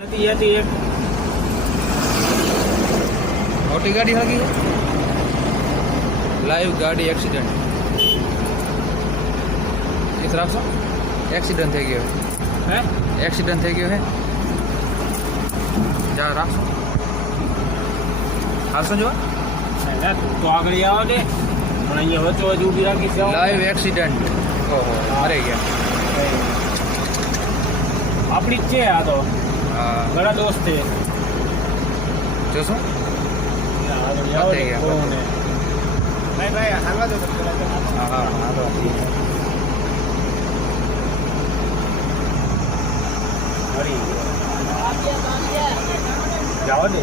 एक મોટી ગાડી હગી લાઈવ ગાડી એક્સિડન્ટ એ રાખશો એક્સિડન્ટ થઈ ગયો है એક્સિડન્ટ થઈ ગયો હે જા રાખશો હાલશો જો तो आगे आओ दे પણ અહીંયા વચ્ચે વચ્ચે ઊભી રાખી છે લાઈવ એક્સિડન્ટ ઓહો મરી ગયા આપણી જ છે આ તો હા ઘણા દોસ્ત છે જોશો આગળ આવો પતી ને ગયા, કોને ભાઈ ભાઈ હાલવા દો હા હા હાલો મરી જાવ દે